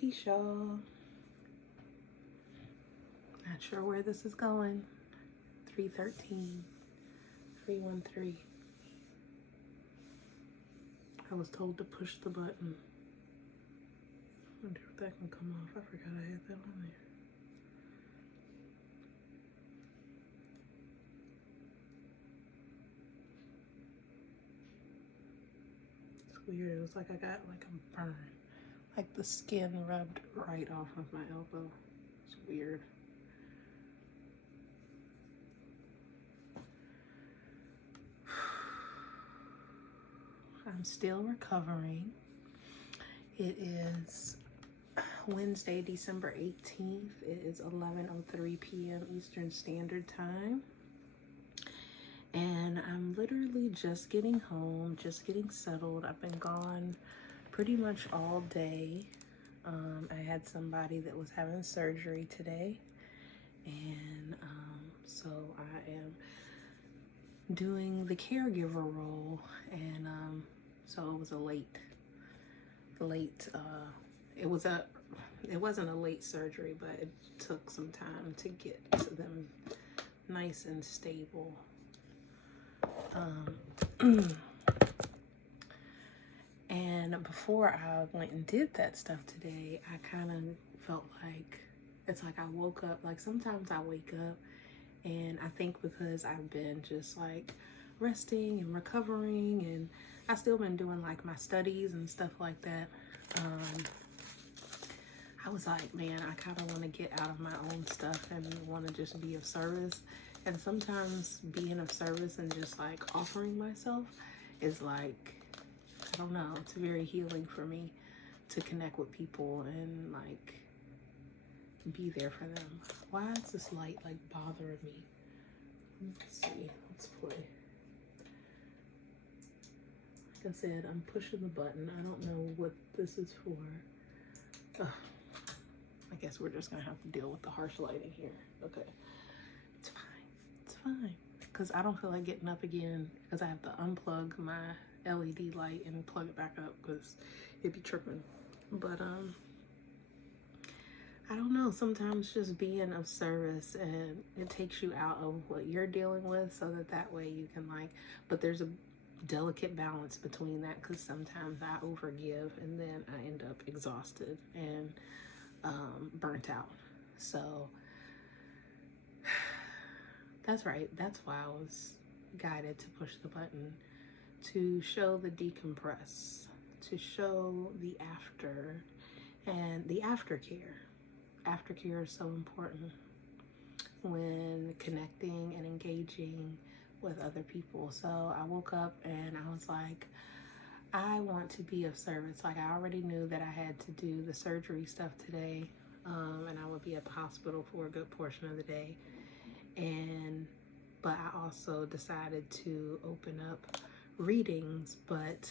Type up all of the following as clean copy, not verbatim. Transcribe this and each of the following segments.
Peace, y'all. Not sure where this is going. 313, 313. I was told to push the button. I wonder if that can come off. I forgot I had that on there. It's weird. It was like I got like a burn. Like the skin rubbed right off of my elbow. It's weird. I'm still recovering. It is Wednesday, December 18th. It is 11:03 p.m. Eastern Standard Time. And I'm literally just getting home, just getting settled. I've been gone pretty much all day. I had somebody that was having surgery today. And so I am doing the caregiver role. And so it was it wasn't a late surgery, but it took some time to get them nice and stable. And before I went and did that stuff today, I kind of felt like, it's like I woke up, like sometimes I wake up and I think because I've been just like resting and recovering, and I still been doing like my studies and stuff like that. I was like, man, I kind of want to get out of my own stuff and want to just be of service. And sometimes being of service and just like offering myself is like, I don't know, it's very healing for me to connect with people and like be there for them. Why is this light like bothering me? Let's see, let's play. Like I said, I'm pushing the button. I don't know what this is for. Ugh. I guess we're just gonna have to deal with the harsh lighting here. Okay, it's fine, it's fine. Cause I don't feel like getting up again because I have to unplug my LED light and plug it back up because it'd be tripping. But I don't know, sometimes just being of service and it takes you out of what you're dealing with so that way you can like, but there's a delicate balance between that because sometimes I overgive and then I end up exhausted and burnt out. So that's right, that's why I was guided to push the button, to show the decompress, to show the after and the aftercare. Aftercare is so important when connecting and engaging with other people. So I woke up and I was like, I want to be of service. Like I already knew that I had to do the surgery stuff today, and I would be at the hospital for a good portion of the day. But I also decided to open up readings, but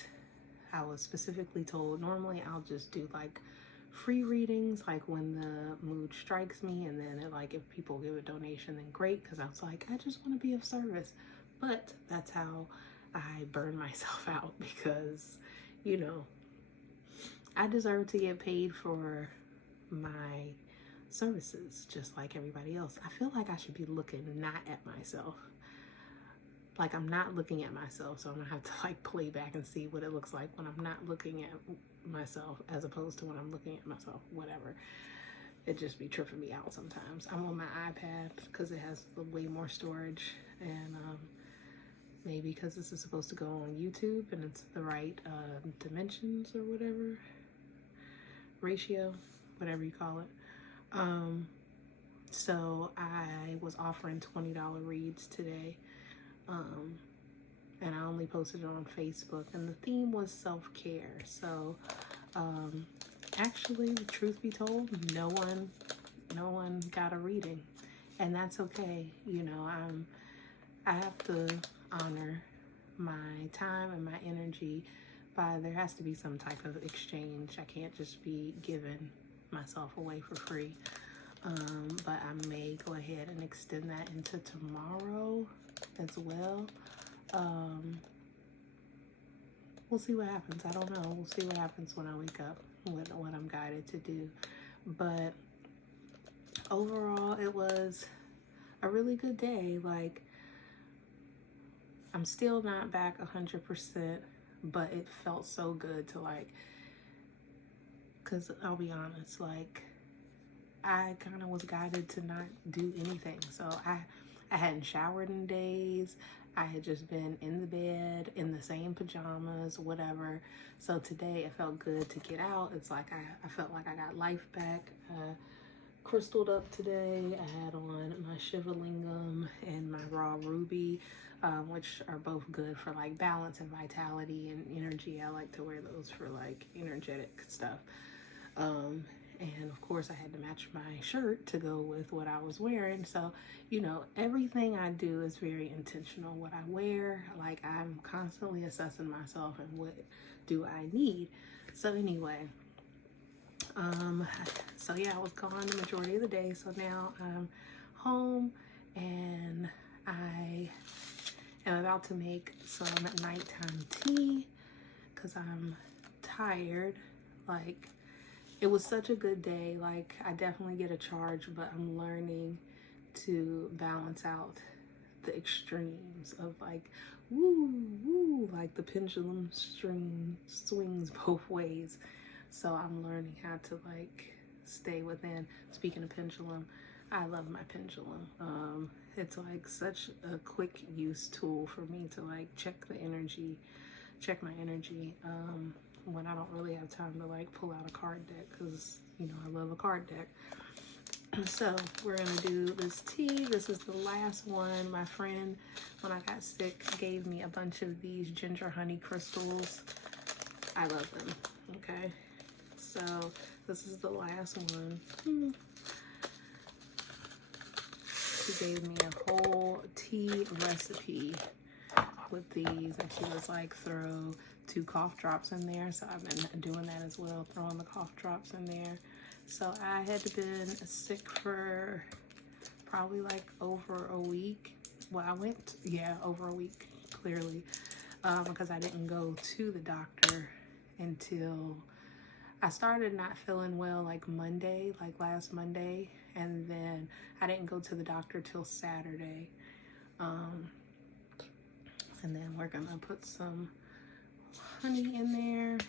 I was specifically told normally I'll just do like free readings, like when the mood strikes me, and then like if people give a donation, then great, because I was like, I just want to be of service. But that's how I burn myself out, because you know I deserve to get paid for my services just like everybody else. I feel like I should be looking not at myself. Like I'm not looking at myself, so I'm gonna have to like play back and see what it looks like when I'm not looking at myself as opposed to when I'm looking at myself. Whatever, it just be tripping me out sometimes. I'm on my iPad because it has way more storage, and maybe because this is supposed to go on YouTube and it's the right dimensions or whatever, ratio, whatever you call it. So I was offering $20 reads today, and I only posted it on Facebook, and the theme was self-care. So actually, truth be told, no one got a reading, and that's okay. You know, I have to honor my time and my energy by, there has to be some type of exchange. I can't just be giving myself away for free. But I may go ahead and extend that into tomorrow as well. We'll see what happens. I don't know. We'll see what happens when I wake up. what I'm guided to do. But overall, it was a really good day. Like, I'm still not back 100%, but it felt so good to, like, because I'll be honest, like, I kind of was guided to not do anything. So I hadn't showered in days. I had just been in the bed in the same pajamas, whatever. So today it felt good to get out. It's like I felt like I got life back. Crystalled up today. I had on my Shiva Lingam and my raw ruby, which are both good for like balance and vitality and energy. I like to wear those for like energetic stuff. And of course I had to match my shirt to go with what I was wearing. So, you know, everything I do is very intentional. What I wear, like, I'm constantly assessing myself and what do I need. So anyway, so yeah, I was gone the majority of the day. So now I'm home and I am about to make some nighttime tea because I'm tired. Like, it was such a good day. Like, I definitely get a charge, but I'm learning to balance out the extremes of like, woo, woo, like the pendulum string swings both ways. So I'm learning how to like stay within. Speaking of pendulum, I love my pendulum. It's like such a quick use tool for me to like check my energy, when I don't really have time to like pull out a card deck, because you know I love a card deck. So we're gonna do this tea. This is the last one. My friend, when I got sick, gave me a bunch of these ginger honey crystals. I love them. Okay, so this is the last one. She gave me a whole tea recipe with these, and she was like, throw 2 cough drops in there. So I've been doing that as well, throwing the cough drops in there. So I had been sick for probably like over a week. Well, over a week, clearly, because I didn't go to the doctor until I started not feeling well like Monday, like last Monday, and then I didn't go to the doctor till Saturday. And then we're gonna put some honey in there.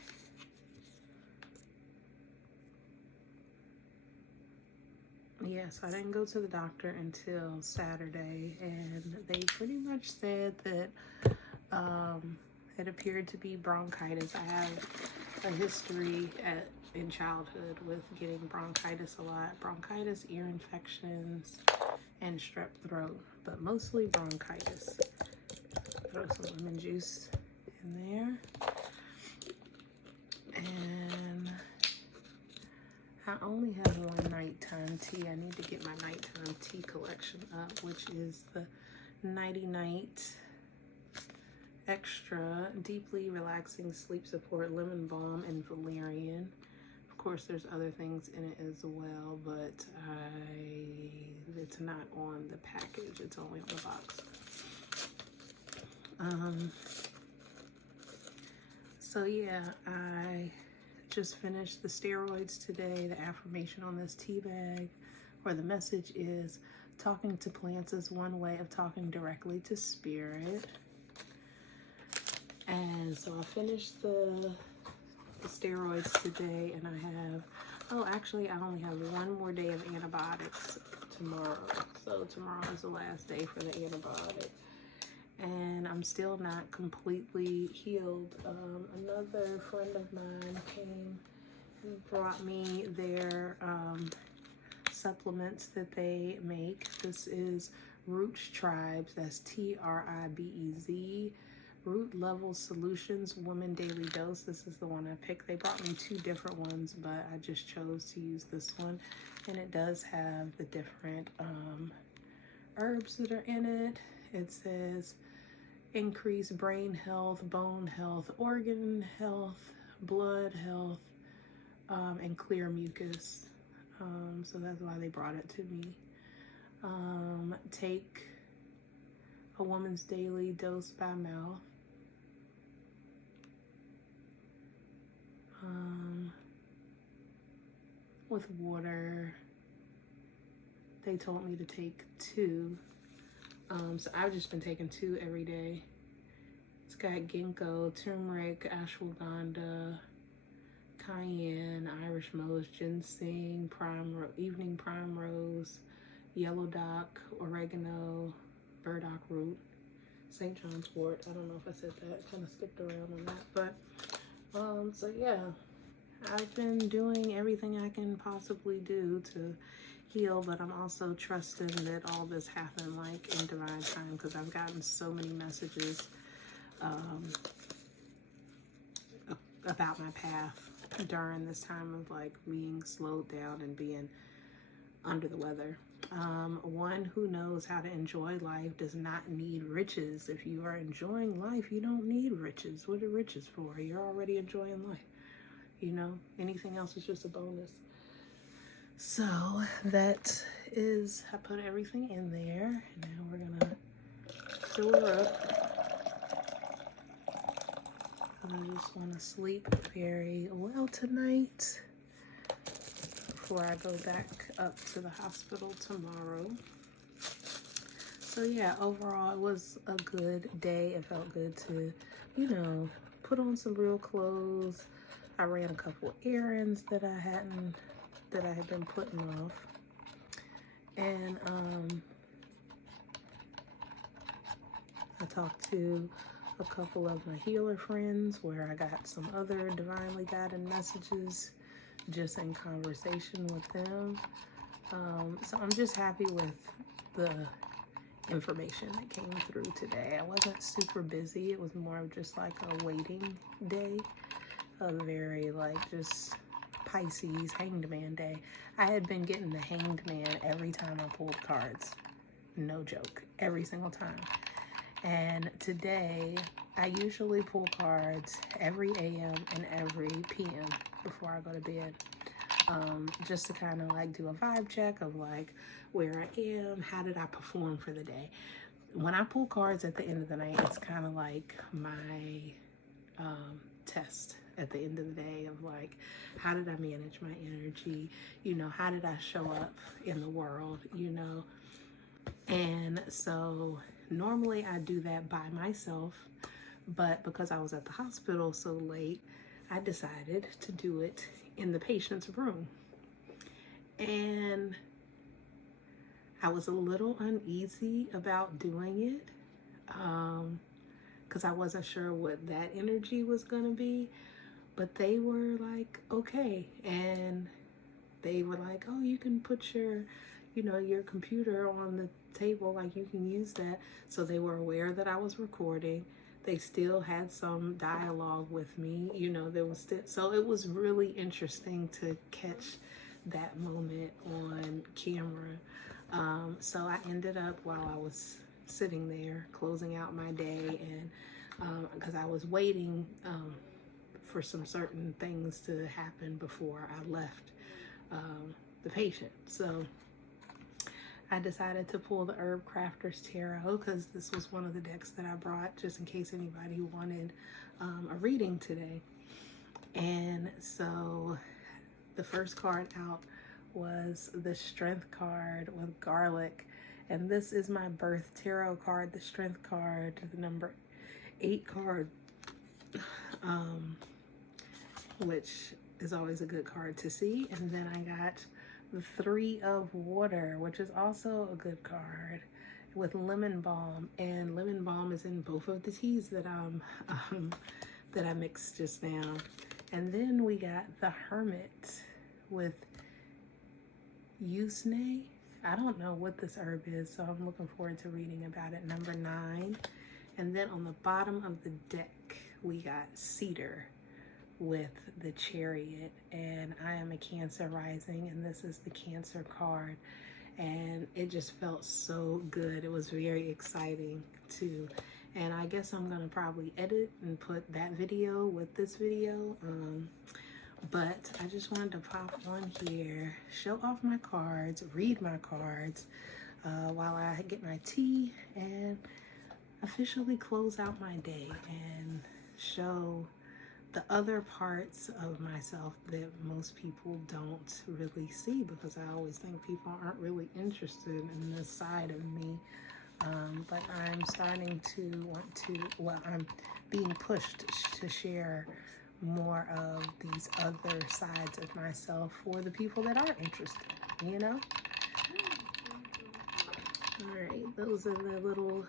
Yes, I didn't go to the doctor until Saturday, and they pretty much said that it appeared to be bronchitis. I have a history in childhood with getting bronchitis a lot. Bronchitis, ear infections, and strep throat, but mostly bronchitis. Throw some lemon juice in there. And I only have one nighttime tea. I need to get my nighttime tea collection up, which is the Nighty Night Extra Deeply Relaxing Sleep Support Lemon Balm and Valerian. Of course, there's other things in it as well, but it's not on the package. It's only on the box. So yeah, I just finished the steroids today. The affirmation on this tea bag, or the message, is talking to plants is one way of talking directly to spirit. And so I finished the steroids today, and I only have one more day of antibiotics tomorrow. So tomorrow is the last day for the antibiotic. And I'm still not completely healed. Another friend of mine came and brought me their supplements that they make. This is Root Tribes, that's TRIBEZ, Root Level Solutions Woman Daily Dose. This is the one I picked. They brought me 2 different ones, but I just chose to use this one. And it does have the different herbs that are in it. It says increase brain health, bone health, organ health, blood health, and clear mucus. So that's why they brought it to me. Take a woman's daily dose by mouth. with water. They told me to take 2. So I've just been taking 2 every day. It's got ginkgo, turmeric, ashwagandha, cayenne, Irish moss, ginseng, evening primrose, yellow dock, oregano, burdock root, St. John's wort. I don't know if I said that. Kind of skipped around on that. But, so yeah, I've been doing everything I can possibly do to heal, but I'm also trusting that all this happened like in divine time, because I've gotten so many messages about my path during this time of like being slowed down and being under the weather. One who knows how to enjoy life does not need riches. If you are enjoying life, you don't need riches. What are riches for? You're already enjoying life. You know, anything else is just a bonus. So that is, I put everything in there. Now we're gonna fill her up. I just want to sleep very well tonight before I go back up to the hospital tomorrow. So yeah, overall it was a good day. It felt good to, you know, put on some real clothes. I ran a couple errands that I had been putting off. And I talked to a couple of my healer friends where I got some other divinely guided messages just in conversation with them. So I'm just happy with the information that came through today. I wasn't super busy. It was more of just like a waiting day. A very like just Pisces hanged man day. I had been getting the hanged man every time I pulled cards. No joke. Every single time. And today, I usually pull cards every AM and every PM before I go to bed. Just to kind of like do a vibe check of like where I am, how did I perform for the day. When I pull cards at the end of the night, it's kind of like my test at the end of the day of like, how did I manage my energy? You know, how did I show up in the world, you know? And so normally I do that by myself, but because I was at the hospital so late, I decided to do it in the patient's room. And I was a little uneasy about doing it because I wasn't sure what that energy was going to be. But they were like, okay. And they were like, oh, you can put your, you know, your computer on the table, like you can use that. So they were aware that I was recording. They still had some dialogue with me, you know, there was still, so it was really interesting to catch that moment on camera. So I ended up, while I was sitting there closing out my day, and because I was waiting for some certain things to happen before I left the patient. So I decided to pull the Herb Crafter's Tarot because this was one of the decks that I brought just in case anybody wanted a reading today. And so the first card out was the Strength card with garlic. And this is my birth tarot card, the Strength card, the number 8 card, which is always a good card to see. And then I got the 3 of Water, which is also a good card, with lemon balm. And lemon balm is in both of the teas that that I mixed just now. And then we got the Hermit with Usne. I don't know what this herb is, so I'm looking forward to reading about it. Number 9. And then on the bottom of the deck, we got Cedar with the Chariot. And I am a Cancer rising, and this is the Cancer card. And it just felt so good. It was very exciting too. And I guess I'm gonna probably edit and put that video with this video. But I just wanted to pop on here, show off my cards, read my cards while I get my tea, and officially close out my day and show the other parts of myself that most people don't really see, because I always think people aren't really interested in this side of me. But I'm starting to want to, well, I'm being pushed to share more of these other sides of myself for the people that are interested, you know? All right, those are the little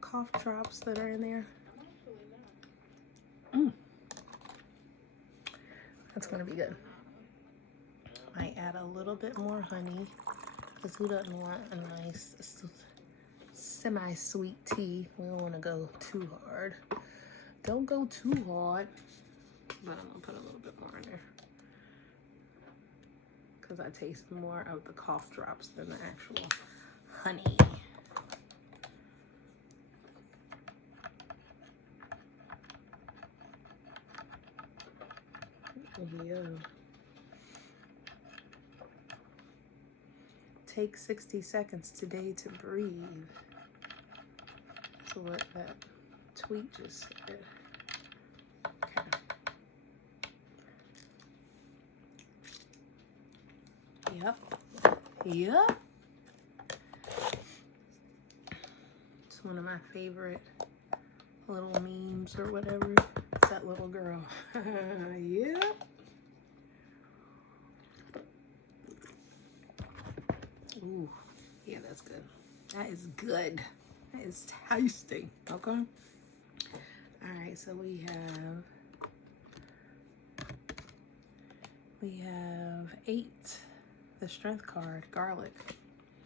cough drops that are in there. That's gonna be good. Might add a little bit more honey, because who doesn't want a nice semi-sweet tea? We don't want to go too hard. Don't go too hard, but I'm gonna put a little bit more in there because I taste more of the cough drops than the actual honey. Yeah. Take 60 seconds today to breathe. That's what that tweet just said. Okay. Yep. Yep. It's one of my favorite little memes or whatever. It's that little girl. Yep. Ooh, yeah, that's good. That is good. That is tasty. Okay. All right, so we have 8, the strength card, garlic.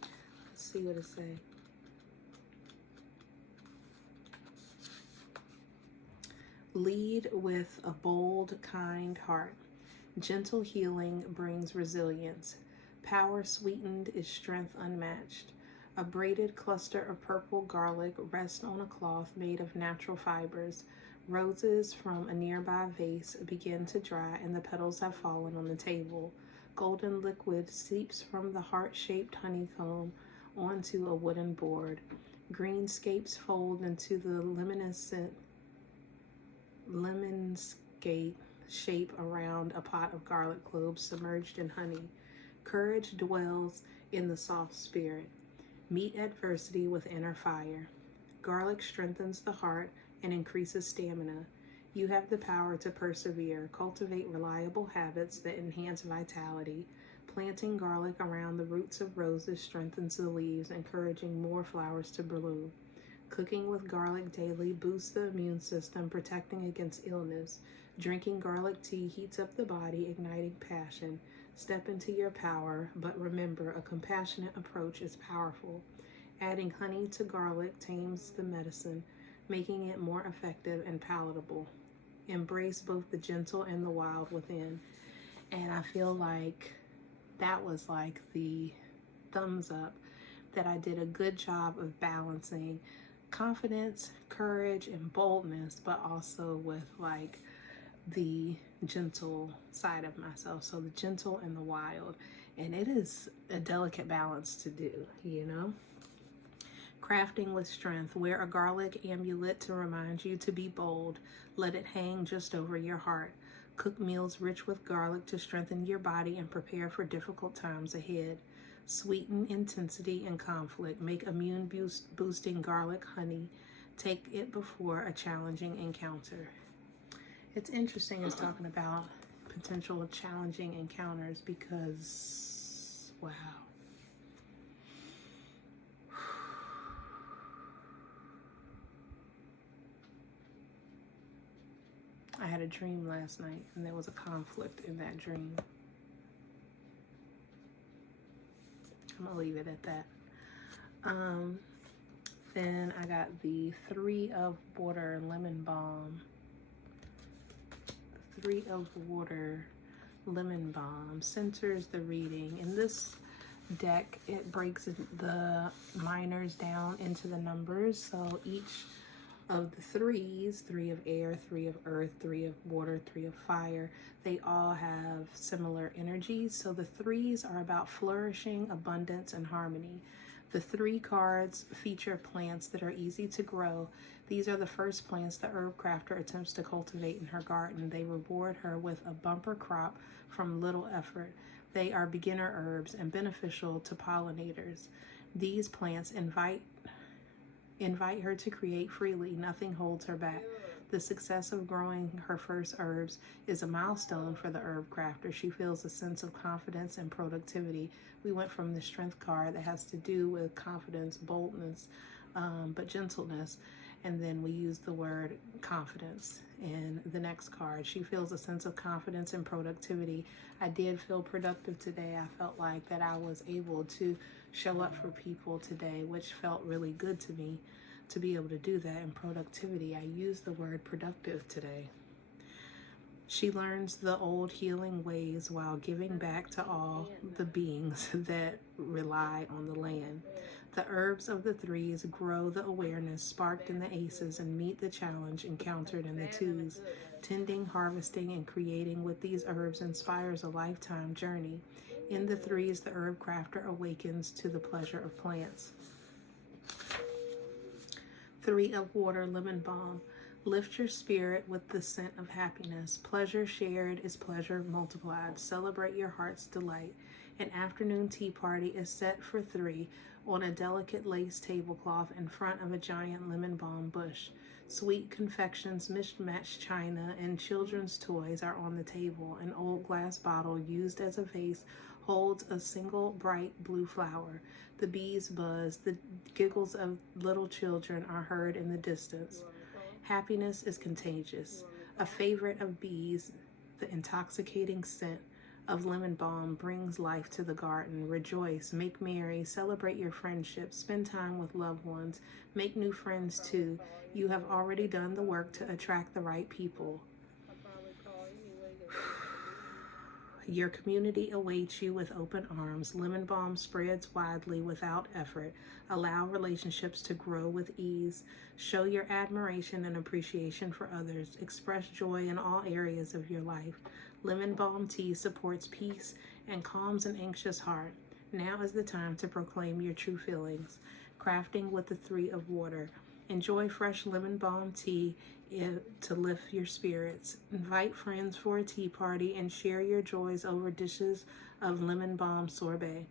Let's see what it says. Lead with a bold, kind heart. Gentle healing brings resilience. Power sweetened is strength unmatched. A braided cluster of purple garlic rests on a cloth made of natural fibers. Roses from a nearby vase begin to dry, and the petals have fallen on the table. Golden liquid seeps from the heart-shaped honeycomb onto a wooden board. Green scapes fold into the lemonscape shape around a pot of garlic cloves submerged in honey. Courage dwells in the soft spirit. Meet adversity with inner fire. Garlic strengthens the heart and increases stamina. You have the power to persevere. Cultivate reliable habits that enhance vitality. Planting garlic around the roots of roses strengthens the leaves, encouraging more flowers to bloom. Cooking with garlic daily boosts the immune system, protecting against illness. Drinking garlic tea heats up the body, igniting passion. Step into your power, but remember, a compassionate approach is powerful. Adding honey to garlic tames the medicine, making it more effective and palatable. Embrace both the gentle and the wild within. And I feel like that was like the thumbs up, that I did a good job of balancing confidence, courage, and boldness, but also with like the gentle side of myself. So the gentle and the wild. And it is a delicate balance to do, you know? Crafting with strength. Wear a garlic amulet to remind you to be bold. Let it hang just over your heart. Cook meals rich with garlic to strengthen your body and prepare for difficult times ahead. Sweeten intensity and conflict. Make immune boosting garlic honey. Take it before a challenging encounter. It's interesting it's talking about potential challenging encounters because, wow. I had a dream last night and there was a conflict in that dream. I'm gonna leave it at that. Then I got the 3 of Water Lemon Balm. 3 of Water Lemon Balm centers the reading. In this deck, it breaks the minors down into the numbers. So each of the 3s, 3 of air, 3 of earth, 3 of water, 3 of fire, they all have similar energies. So the 3s are about flourishing, abundance, and harmony. The 3 cards feature plants that are easy to grow. These are the first plants the herb crafter attempts to cultivate in her garden. They reward her with a bumper crop from little effort. They are beginner herbs and beneficial to pollinators. These plants invite her to create freely. Nothing holds her back. The success of growing her first herbs is a milestone for the herb crafter. She feels a sense of confidence and productivity. We went from the strength card that has to do with confidence, boldness, but gentleness. And then we use the word confidence in the next card. She feels a sense of confidence and productivity. I did feel productive today. I felt like that I was able to show up for people today, which felt really good to me to be able to do that. In productivity, I used the word productive today. She learns the old healing ways while giving back to all the beings that rely on the land. The herbs of the 3s grow the awareness sparked in the aces and meet the challenge encountered in the 2s. Tending, harvesting, and creating with these herbs inspires a lifetime journey. In the 3s, the herb crafter awakens to the pleasure of plants. 3 of water, lemon balm. Lift your spirit with the scent of happiness. Pleasure shared is pleasure multiplied. Celebrate your heart's delight. An afternoon tea party is set for 3 on a delicate lace tablecloth in front of a giant lemon balm bush. Sweet confections, mismatched china, and children's toys are on the table. An old glass bottle used as a vase holds a single bright blue flower. The bees buzz. The giggles of little children are heard in the distance. Happiness is contagious. A favorite of bees, the intoxicating scent of lemon balm brings life to the garden. Rejoice, make merry, celebrate your friendship, spend time with loved ones, make new friends too. You have already done the work to attract the right people. Your community awaits you with open arms. Lemon balm spreads widely without effort. Allow relationships to grow with ease. Show your admiration and appreciation for others. Express joy in all areas of your life. Lemon balm tea supports peace and calms an anxious heart. Now is the time to proclaim your true feelings. Crafting with the 3 of water. Enjoy fresh lemon balm tea to lift your spirits. Invite friends for a tea party and share your joys over dishes of lemon balm sorbet.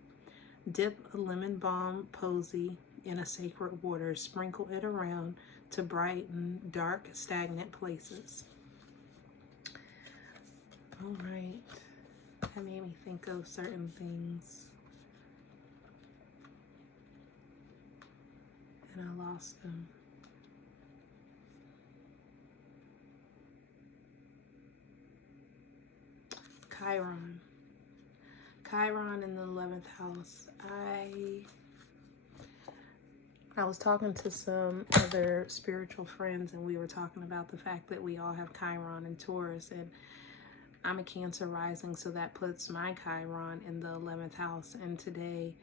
Dip a lemon balm posy in a sacred water. Sprinkle it around to brighten dark, stagnant places. All right. That made me think of certain things. And I lost them. Chiron in the 11th house. I was talking to some other spiritual friends, and we were talking about the fact that we all have Chiron in Taurus, and I'm a Cancer rising, so that puts my Chiron in the 11th house. And today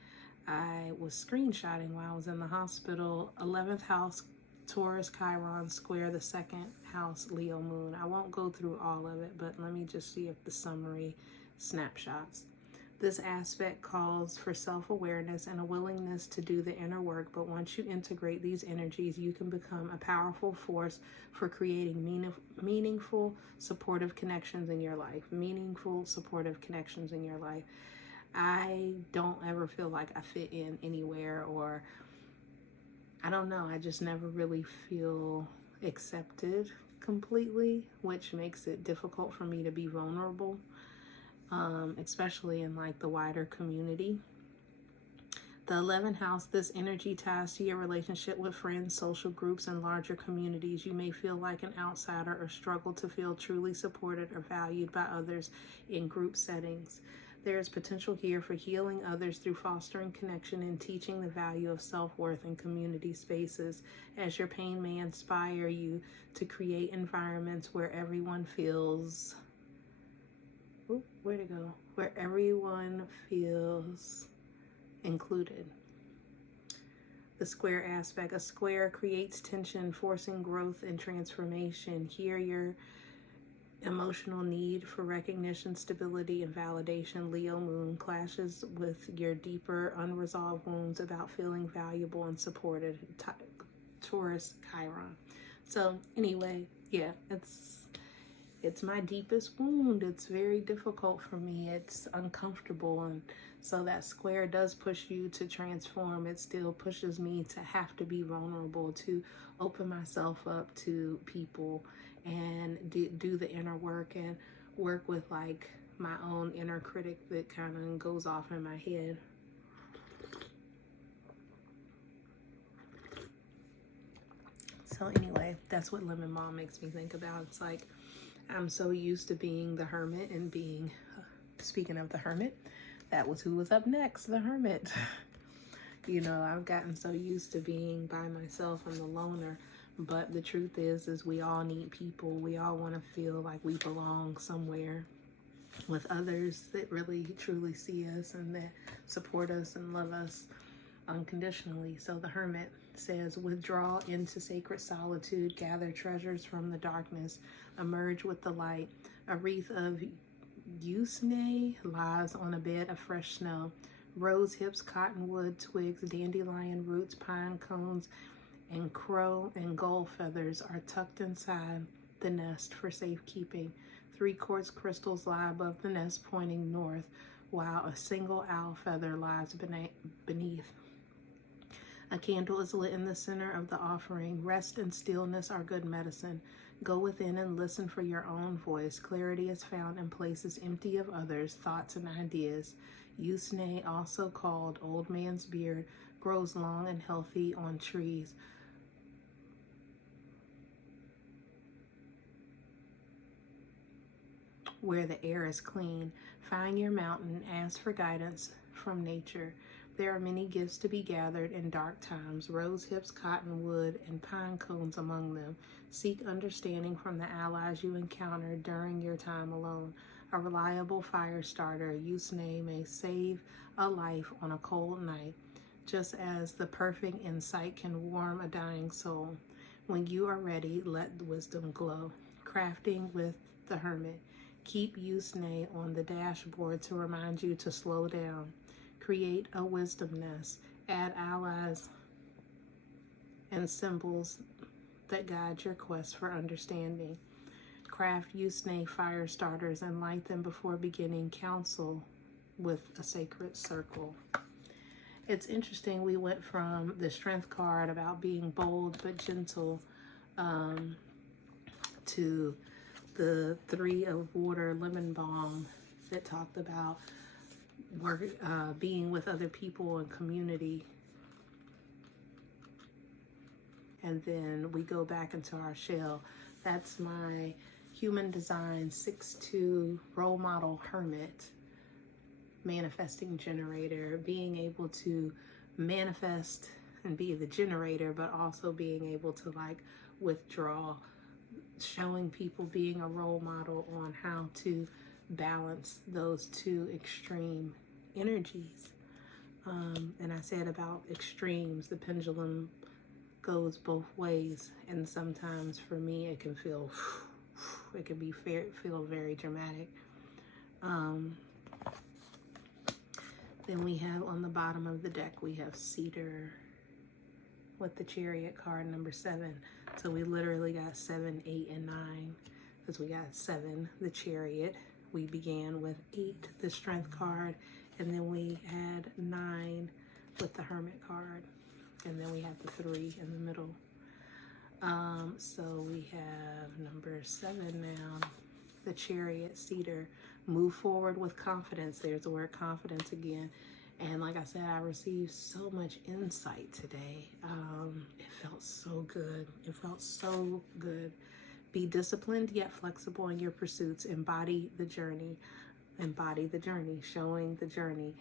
I was screenshotting while I was in the hospital. 11th house Taurus Chiron square the 2nd house Leo moon. I won't go through all of it, but let me just see if the summary snapshots. This aspect calls for self-awareness and a willingness to do the inner work, but once you integrate these energies, you can become a powerful force for creating meaningful, supportive connections in your life. Meaningful, supportive connections in your life. I don't ever feel like I fit in anywhere, or I don't know, I just never really feel accepted completely, which makes it difficult for me to be vulnerable. Especially in like the wider community. The 11th house, this energy ties to your relationship with friends, social groups, and larger communities. You may feel like an outsider or struggle to feel truly supported or valued by others in group settings. There is potential here for healing others through fostering connection and teaching the value of self-worth in community spaces, as your pain may inspire you to create environments where everyone feels where everyone feels included. The square aspect. A square creates tension, forcing growth and transformation. Here, Emotional need for recognition, stability, and validation. Leo moon clashes with your deeper unresolved wounds about feeling valuable and supported. Taurus, Chiron. So anyway, yeah, it's my deepest wound. It's very difficult for me. It's uncomfortable, and so that square does push you to transform. It still pushes me to have to be vulnerable, to open myself up to people and do the inner work and work with like my own inner critic that kind of goes off in my head. So anyway, that's what Lemon Balm makes me think about. It's like I'm so used to being the hermit and being, speaking of the hermit, that was who was up next, the hermit. You know, I've gotten so used to being by myself and the loner. But the truth is we all need people. We all want to feel like we belong somewhere with others that really truly see us and that support us and love us unconditionally. So the hermit says, withdraw into sacred solitude, gather treasures from the darkness, emerge with the light. A wreath of usney lies on a bed of fresh snow. Rose hips, cottonwood twigs, dandelion roots, pine cones, and crow and gull feathers are tucked inside the nest for safekeeping. 3 quartz crystals lie above the nest pointing north, while a single owl feather lies beneath. A candle is lit in the center of the offering. Rest and stillness are good medicine. Go within and listen for your own voice. Clarity is found in places empty of others' thoughts and ideas. Usney, also called old man's beard, grows long and healthy on trees. Where the air is clean. Find your mountain, ask for guidance from nature. There are many gifts to be gathered in dark times, rose hips, cottonwood, and pine cones among them. Seek understanding from the allies you encounter during your time alone. A reliable fire starter, Usney, may save a life on a cold night, just as the perfect insight can warm a dying soul. When you are ready, let the wisdom glow. Crafting with the hermit. Keep Usney on the dashboard to remind you to slow down. Create a wisdom nest. Add allies and symbols that guide your quest for understanding. Craft Usney fire starters and light them before beginning council with a sacred circle. It's interesting, we went from the strength card about being bold but gentle to the 3 of water lemon balm that talked about being with other people and community. And then we go back into our shell. That's my human design 6-2 role model hermit, manifesting generator, being able to manifest and be the generator, but also being able to like withdraw, showing people, being a role model on how to balance those 2 extreme energies. And I said about extremes, the pendulum goes both ways, and sometimes for me it can feel very dramatic. Then we have on the bottom of the deck, we have cedar with the chariot card number 7. So we literally got 7, 8, and 9 because we got 7, the chariot. We began with 8, the strength card, and then we had 9 with the hermit card, and then we have the 3 in the middle. So we have number 7 now, the chariot, cedar. Move forward with confidence. There's the word confidence again. And like I said, I received so much insight today. It felt so good. It felt so good. Be disciplined yet flexible in your pursuits. Embody the journey. Embody the journey, showing the journey.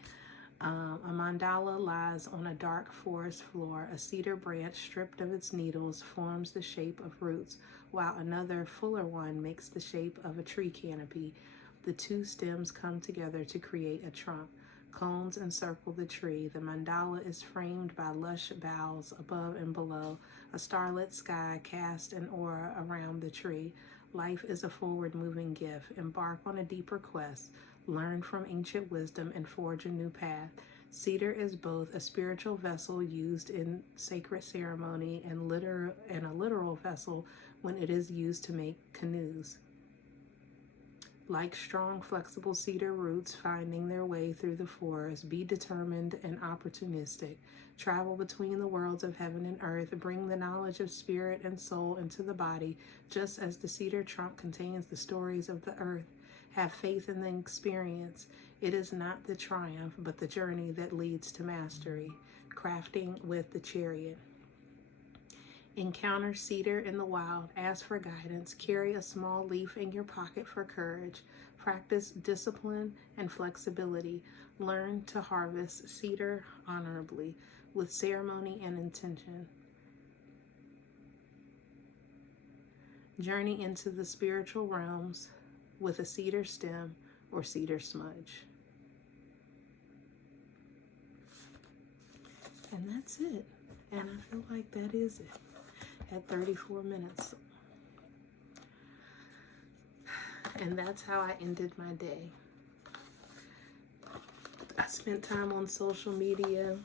A mandala lies on a dark forest floor. A cedar branch stripped of its needles forms the shape of roots, while another fuller one makes the shape of a tree canopy. The 2 stems come together to create a trunk. Cones encircle the tree. The mandala is framed by lush boughs above and below. A starlit sky casts an aura around the tree. Life is a forward-moving gift. Embark on a deeper quest. Learn from ancient wisdom and forge a new path. Cedar is both a spiritual vessel used in sacred ceremony and a literal vessel when it is used to make canoes. Like strong, flexible cedar roots finding their way through the forest, be determined and opportunistic. Travel between the worlds of heaven and earth. Bring the knowledge of spirit and soul into the body, just as the cedar trunk contains the stories of the earth. Have faith in the experience. It is not the triumph, but the journey that leads to mastery. Crafting with the chariot. Encounter cedar in the wild. Ask for guidance. Carry a small leaf in your pocket for courage. Practice discipline and flexibility. Learn to harvest cedar honorably with ceremony and intention. Journey into the spiritual realms with a cedar stem or cedar smudge. And that's it. And I feel like that is it at 34 minutes. And that's how I ended my day. I spent time on social media.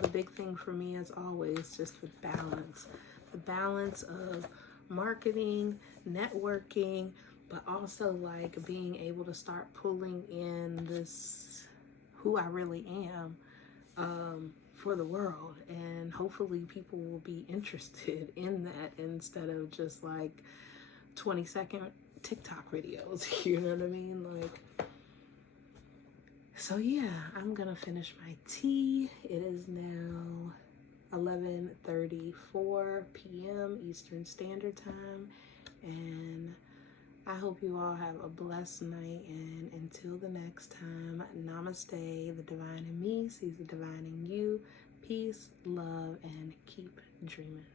The big thing for me is always just the balance. The balance of marketing, networking, but also like being able to start pulling in this who I really am for the world, and hopefully people will be interested in that instead of just like 20-second TikTok videos. You know what I mean? So yeah, I'm gonna finish my tea. It is now 11:34 p.m. Eastern Standard Time, and I hope you all have a blessed night, and until the next time, namaste. The divine in me sees the divine in you. Peace, love, and keep dreaming.